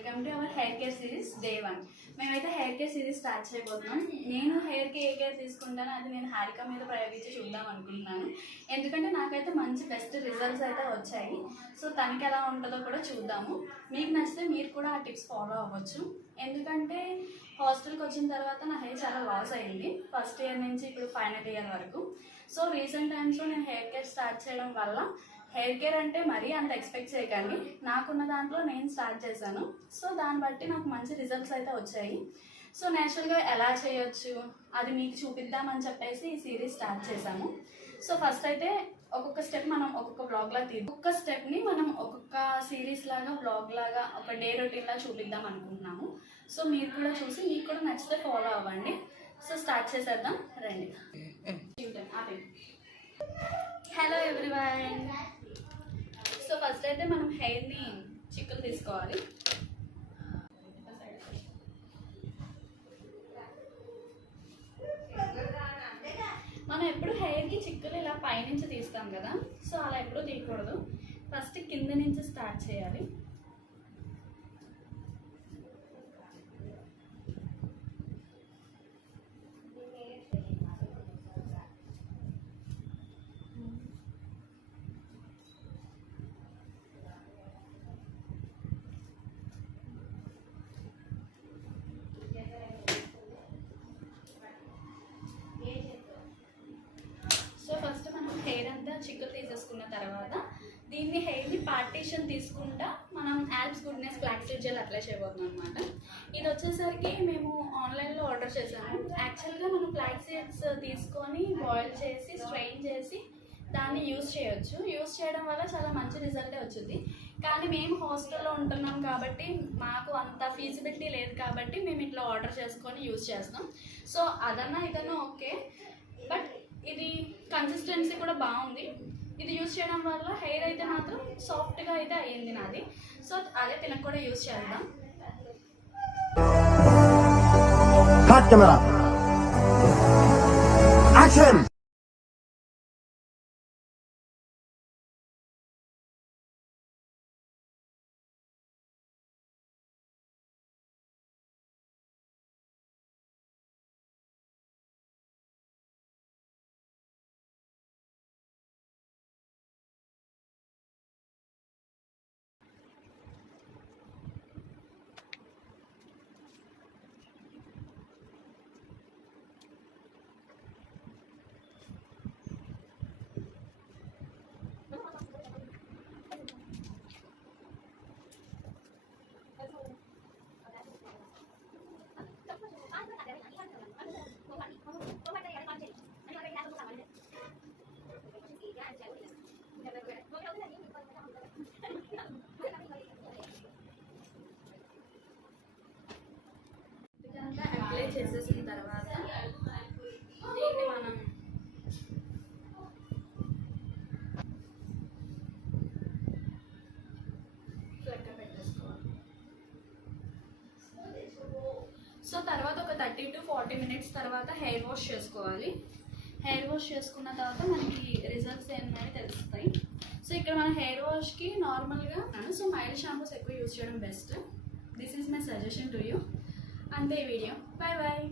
Welcome to our hair care series day 1. మేమైతే hair care series start చేయబోతున్నాం. నేను హెయిర్కి ఏ కేర్ తీసుకుంటానో అది నేను హారిక మీద ప్రయోగించి చూద్దాం అనుకుంటున్నాను. ఎందుకంటే నాకైతే మంచి బెస్ట్ రిజల్ట్స్ అయితే వచ్చాయి. సో తనకి ఎలా ఉంటుందో కూడా చూద్దాము. మీకు నచ్చితే మీరు కూడా ఆ టిప్స్ ఫాలో అవ్వచ్చు. ఎందుకంటే హాస్టల్కి వచ్చిన తర్వాత నా హెయిర్ చాలా లాస్ అయింది, ఫస్ట్ ఇయర్ నుంచి ఇప్పుడు ఫైనల్ ఇయర్ వరకు. సో రీసెంట్ టైమ్స్లో నేను హెయిర్ కేర్ స్టార్ట్ చేయడం వల్ల, హెయిర్ కేర్ అంటే మరీ అంత ఎక్స్పెక్ట్ చేయకండి, నాకున్న దాంట్లో నేను స్టార్ట్ చేశాను. సో దాన్ని బట్టి నాకు మంచి రిజల్ట్స్ అయితే వచ్చాయి. సో నేచురల్గా ఎలా చేయొచ్చు అది మీకు చూపిద్దామని చెప్పేసి ఈ సిరీస్ స్టార్ట్ చేశాము. సో ఫస్ట్ అయితే ఒక్కొక్క స్టెప్ మనం ఒక్కొక్క బ్లాగ్లా ఒక్కొక్క స్టెప్ని మనం ఒక్కొక్క సిరీస్ లాగా బ్లాగ్ లాగా ఒక డే రొటీన్లా చూపిద్దాం అనుకుంటున్నాము. సో మీరు కూడా చూసి మీకు కూడా నచ్చితే ఫాలో అవ్వండి. సో స్టార్ట్ చేసేద్దాం రండి. Hello everyone. సో ఫస్ట్ అయితే మనం హెయిర్ని చిక్కులు తీసుకోవాలి. మనం ఎప్పుడు హెయిర్కి చిక్కులు ఇలా పైనుంచి తీస్తాం కదా, సో అలా ఎప్పుడూ తీయకూడదు. ఫస్ట్ కింద నుంచి స్టార్ట్ చేయాలి. హెయిర్ అంతా చిక్కులు తీసేసుకున్న తర్వాత దీన్ని హెయిర్ని పార్టీషన్ తీసుకుంటా మనం యాల్ప్స్ గుడ్నెస్ ఫ్లాక్సీడ్ జెల్ అప్లై చేయబోతున్నాం అనమాట. ఇది వచ్చేసరికి మేము ఆన్లైన్లో ఆర్డర్ చేసాము. యాక్చువల్గా మనం ఫ్లాక్సీడ్స్ తీసుకొని బాయిల్ చేసి స్ట్రెయిన్ చేసి దాన్ని యూస్ చేయొచ్చు. యూస్ చేయడం వల్ల చాలా మంచి రిజల్టే వచ్చింది. కానీ మేము హాస్టల్లో ఉంటున్నాం కాబట్టి మాకు అంత ఫీజిబిలిటీ లేదు కాబట్టి మేము ఇట్లా ఆర్డర్ చేసుకొని యూస్ చేస్తాం. సో అదన్నా ఇదన్నా ఓకే, బట్ ఇది కన్సిస్టెన్సీ కూడా బాగుంది. ఇది యూజ్ చేయడం వల్ల హెయిర్ అయితే మాత్రం సాఫ్ట్గా అయితే అయ్యింది నాది. సో అదే తినకు కూడా యూజ్ చేద్దాం. అప్లై చేసేసిన తర్వాత దీన్ని మనం లెక్క పెట్టేసుకోవాలి. సో తర్వాత ఒక 30 to 40 minutes తర్వాత హెయిర్ వాష్ చేసుకోవాలి. హెయిర్ వాష్ చేసుకున్న తర్వాత మనకి రిజల్ట్స్ ఏమని తెలుస్తాయి. సో ఇక్కడ మన హెయిర్ వాష్కి నార్మల్గా సో మైల్డ్ షాంపూస్ ఎక్కువ యూజ్ చేయడం best. This is my suggestion to you. అంతే వీడియో. Bye bye.